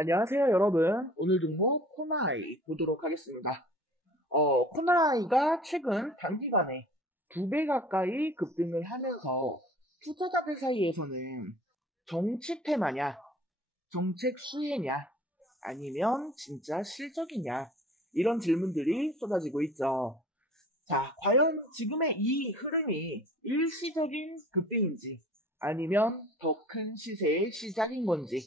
안녕하세요, 여러분. 오늘 종목 코나이 보도록 하겠습니다. 코나이가 최근 단기간에 2배 가까이 급등을 하면서 투자자들 사이에서는 정치 테마냐, 정책 수혜냐, 아니면 진짜 실적이냐, 이런 질문들이 쏟아지고 있죠. 자, 과연 지금의 이 흐름이 일시적인 급등인지, 아니면 더 큰 시세의 시작인 건지,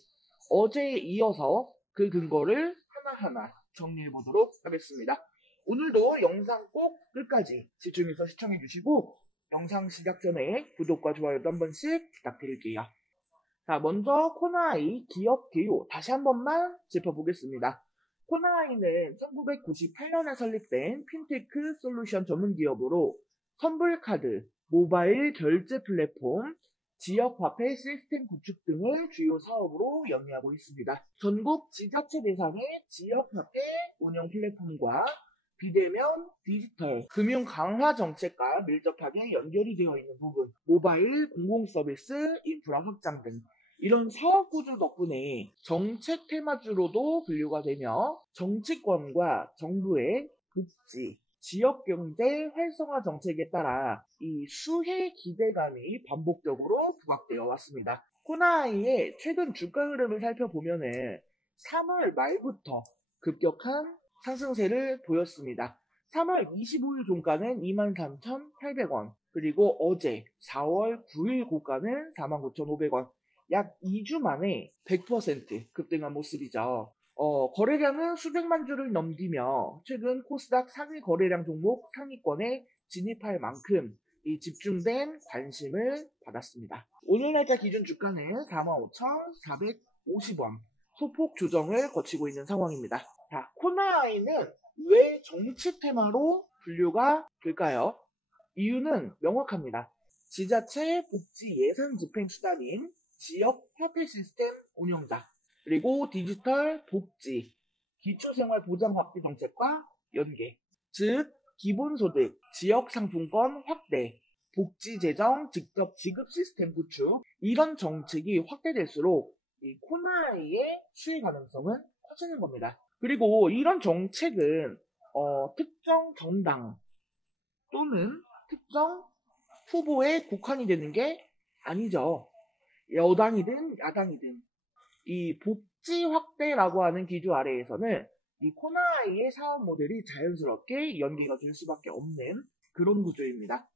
어제에 이어서 그 근거를 하나하나 정리해 보도록 하겠습니다. 오늘도 영상 꼭 끝까지 집중해서 시청해 주시고, 영상 시작 전에 구독과 좋아요도 한 번씩 부탁드릴게요. 자, 먼저 코나이 기업 개요 다시 한 번만 짚어보겠습니다. 코나이는 1998년에 설립된 핀테크 솔루션 전문 기업으로 선불카드, 모바일 결제 플랫폼, 지역화폐 시스템 구축 등을 주요 사업으로 영위하고 있습니다. 전국 지자체 대상의 지역화폐 운영 플랫폼과 비대면 디지털 금융 강화 정책과 밀접하게 연결이 되어 있는 부분, 모바일 공공 서비스 인프라 확장 등 이런 사업 구조 덕분에 정책 테마주로도 분류가 되며 정치권과 정부의 복지, 지역경제 활성화 정책에 따라 이 수혜 기대감이 반복적으로 부각되어 왔습니다. 코나이의 최근 주가 흐름을 살펴보면은 3월 말부터 급격한 상승세를 보였습니다. 3월 25일 종가는 23,800원, 그리고 어제 4월 9일 고가는 49,500원, 약 2주 만에 100% 급등한 모습이죠. 거래량은 수백만 주를 넘기며 최근 코스닥 상위 거래량 종목 상위권에 진입할 만큼 이 집중된 관심을 받았습니다. 오늘 날짜 기준 주가는 45,450원 소폭 조정을 거치고 있는 상황입니다. 자, 코나이는 왜 정치 테마로 분류가 될까요? 이유는 명확합니다. 지자체 복지 예산 집행 수단인 지역 화폐 시스템 운영자, 그리고 디지털 복지, 기초생활보장 확대 정책과 연계, 즉 기본소득, 지역상품권 확대, 복지재정 직접 지급 시스템 구축, 이런 정책이 확대될수록 이 코나이의 수혜 가능성은 커지는 겁니다. 그리고 이런 정책은 특정 정당 또는 특정 후보에 국한이 되는 게 아니죠. 여당이든 야당이든 이 복지 확대라고 하는 기조 아래에서는 이 코나이의 사업 모델이 자연스럽게 연계가 될 수밖에 없는 그런 구조입니다.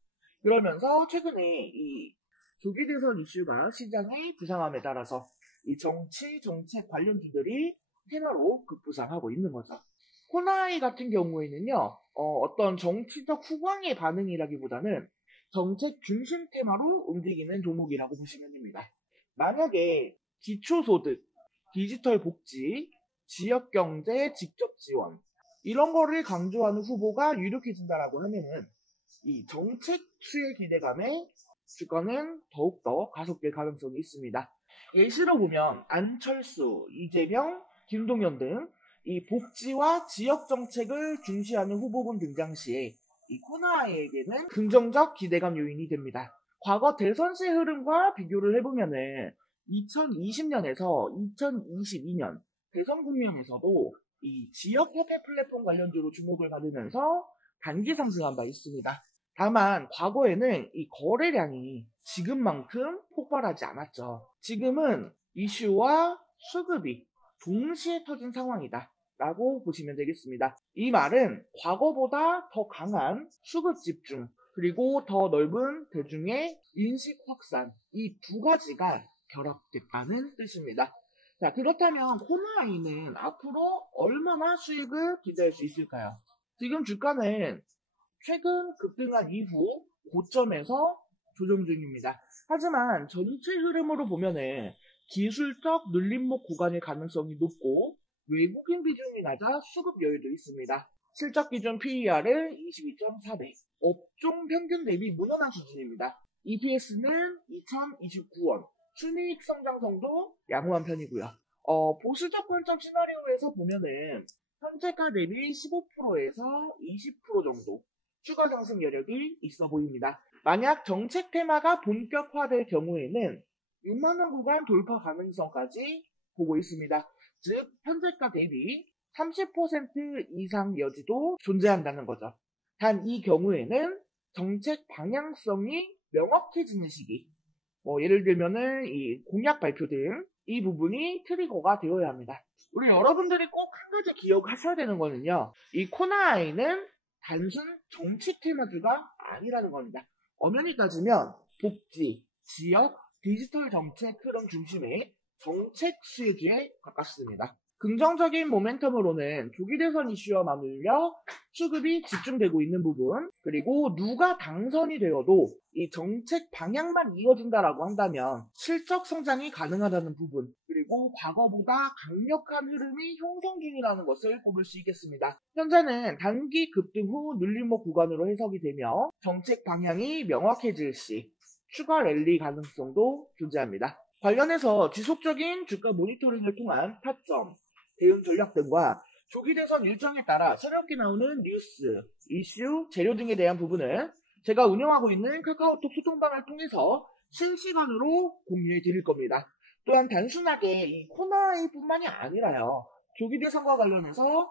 그러면서 최근에 이 조기 대선 이슈가 시장의 부상함에 따라서 이 정치, 정책 관련주들이 테마로 급부상하고 있는 거죠. 코나이 같은 경우에는요, 어떤 정치적 후광의 반응이라기보다는 정책 중심 테마로 움직이는 종목이라고 보시면 됩니다. 만약에 기초소득, 디지털 복지, 지역경제 직접 지원 이런 거를 강조하는 후보가 유력해진다라고 하면은 이 정책 수혜 기대감에 주가는 더욱더 가속될 가능성이 있습니다. 예시로 보면 안철수, 이재명, 김동연 등 이 복지와 지역 정책을 중시하는 후보군 등장 시에 이 코나이에게는 긍정적 기대감 요인이 됩니다. 과거 대선 시 흐름과 비교를 해보면은 2020년에서 2022년 대선 국면에서도 이 지역 화폐 플랫폼 관련주로 주목을 받으면서 단기 상승한 바 있습니다. 다만 과거에는 이 거래량이 지금만큼 폭발하지 않았죠. 지금은 이슈와 수급이 동시에 터진 상황이다 라고 보시면 되겠습니다. 이 말은 과거보다 더 강한 수급 집중, 그리고 더 넓은 대중의 인식 확산, 이 두 가지가 결합됐다는 뜻입니다. 자, 그렇다면 코나이는 앞으로 얼마나 수익을 기대할 수 있을까요? 지금 주가는 최근 급등한 이후 고점에서 조정 중입니다. 하지만 전체 흐름으로 보면은 기술적 눌림목 구간일 가능성이 높고 외국인 비중이 낮아 수급 여유도 있습니다. 실적 기준 PER은 22.4배, 업종 평균 대비 무난한 수준입니다. EPS는 2029원, 순이익 성장성도 양호한 편이고요. 보수적 관점 시나리오에서 보면은 현재가 대비 15%에서 20% 정도 추가 상승 여력이 있어 보입니다. 만약 정책 테마가 본격화될 경우에는 6만원 구간 돌파 가능성까지 보고 있습니다. 즉 현재가 대비 30% 이상 여지도 존재한다는 거죠. 단 이 경우에는 정책 방향성이 명확해지는 시기, 예를 들면은 이 공약 발표 등 이 부분이 트리거가 되어야 합니다. 우리 여러분들이 꼭 한 가지 기억하셔야 되는 거는요. 이 코나아이는 단순 정치 테마주가 아니라는 겁니다. 엄연히 따지면 복지, 지역, 디지털 정책 흐름 중심의 정책 수혜주에 가깝습니다. 긍정적인 모멘텀으로는 조기 대선 이슈와 맞물려 수급이 집중되고 있는 부분, 그리고 누가 당선이 되어도 이 정책 방향만 이어진다라고 한다면 실적 성장이 가능하다는 부분, 그리고 과거보다 강력한 흐름이 형성 중이라는 것을 꼽을 수 있겠습니다. 현재는 단기 급등 후 눌림목 구간으로 해석이 되며 정책 방향이 명확해질 시 추가 랠리 가능성도 존재합니다. 관련해서 지속적인 주가 모니터링을 통한 타점, 대응 전략 등과 조기 대선 일정에 따라 새롭게 나오는 뉴스, 이슈, 재료 등에 대한 부분은 제가 운영하고 있는 카카오톡 소통방을 통해서 실시간으로 공유해 드릴 겁니다. 또한 단순하게 이 코나이뿐만이 아니라요. 조기 대선과 관련해서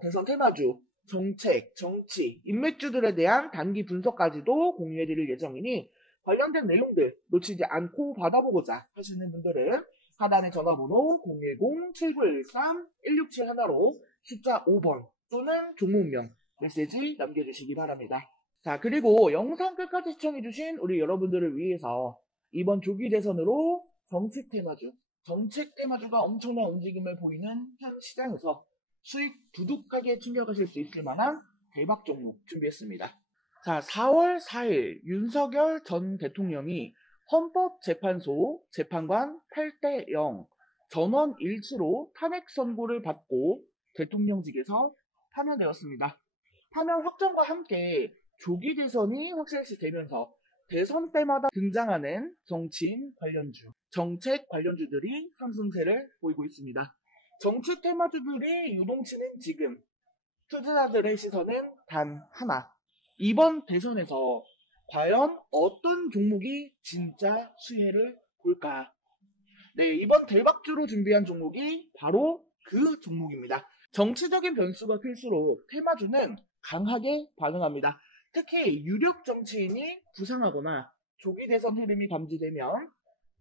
대선 테마주, 정책, 정치, 인맥주들에 대한 단기 분석까지도 공유해 드릴 예정이니 관련된 내용들 놓치지 않고 받아보고자 하시는 분들은 하단의 전화번호 010-7913-1671로 숫자 5번 또는 종목명 메시지 남겨주시기 바랍니다. 자, 그리고 영상 끝까지 시청해주신 우리 여러분들을 위해서 이번 조기 대선으로 정책 테마주가 엄청난 움직임을 보이는 현 시장에서 수익 두둑하게 챙겨가실 수 있을 만한 대박 종목 준비했습니다. 자, 4월 4일 윤석열 전 대통령이 헌법재판소 재판관 8대0 전원 일치로 탄핵 선고를 받고 대통령직에서 파면되었습니다. 파면 확정과 함께 조기 대선이 확실시 되면서 대선 때마다 등장하는 정치인 관련주, 정책 관련주들이 상승세를 보이고 있습니다. 정치 테마주들이 유동치는 지금 투자자들의 시선은 단 하나. 이번 대선에서 과연 어떤 종목이 진짜 수혜를 볼까? 네, 이번 대박주로 준비한 종목이 바로 그 종목입니다. 정치적인 변수가 클수록 테마주는 강하게 반응합니다. 특히 유력 정치인이 부상하거나 조기 대선 흐름이 감지되면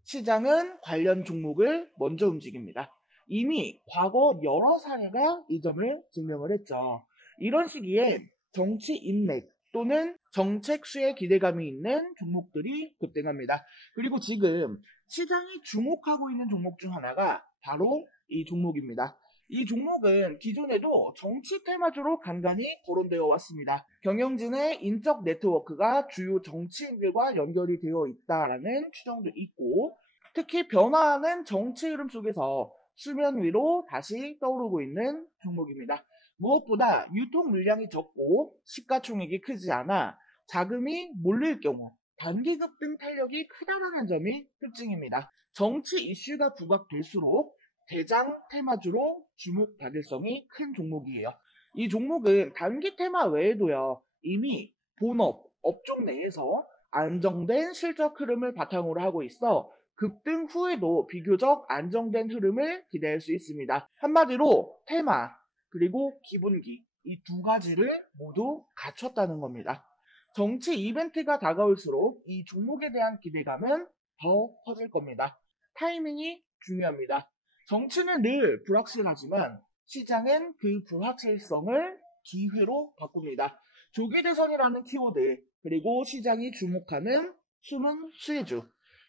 시장은 관련 종목을 먼저 움직입니다. 이미 과거 여러 사례가 이 점을 증명을 했죠. 이런 시기에 정치 인맥 또는 정책 수혜 기대감이 있는 종목들이 급등합니다. 그리고 지금 시장이 주목하고 있는 종목 중 하나가 바로 이 종목입니다. 이 종목은 기존에도 정치 테마주로 간간히 거론되어 왔습니다. 경영진의 인적 네트워크가 주요 정치인들과 연결이 되어 있다라는 추정도 있고, 특히 변화하는 정치 흐름 속에서 수면 위로 다시 떠오르고 있는 종목입니다. 무엇보다 유통 물량이 적고 시가총액이 크지 않아 자금이 몰릴 경우 단기 급등 탄력이 크다라는 점이 특징입니다. 정치 이슈가 부각될수록 대장 테마주로 주목 가능성이 큰 종목이에요. 이 종목은 단기 테마 외에도요, 이미 본업, 업종 내에서 안정된 실적 흐름을 바탕으로 하고 있어 급등 후에도 비교적 안정된 흐름을 기대할 수 있습니다. 한마디로 테마 그리고 기본기 이 두 가지를 모두 갖췄다는 겁니다. 정치 이벤트가 다가올수록 이 종목에 대한 기대감은 더 커질 겁니다. 타이밍이 중요합니다. 정치는 늘 불확실하지만 시장은 그 불확실성을 기회로 바꿉니다. 조기 대선이라는 키워드 그리고 시장이 주목하는 숨은 수혜주.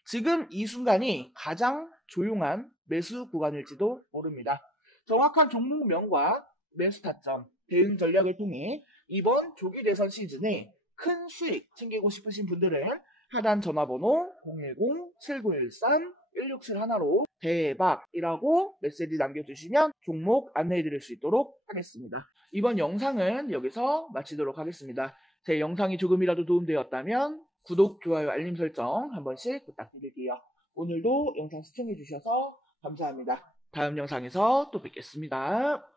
지금 이 순간이 가장 조용한 매수 구간일지도 모릅니다. 정확한 종목명과 매수 타점, 대응 전략을 통해 이번 조기 대선 시즌에 큰 수익 챙기고 싶으신 분들은 하단 전화번호 010-7913-1671로 대박이라고 메시지 남겨주시면 종목 안내해드릴 수 있도록 하겠습니다. 이번 영상은 여기서 마치도록 하겠습니다. 제 영상이 조금이라도 도움되었다면 구독, 좋아요, 알림 설정 한 번씩 부탁드릴게요. 오늘도 영상 시청해주셔서 감사합니다. 다음 영상에서 또 뵙겠습니다.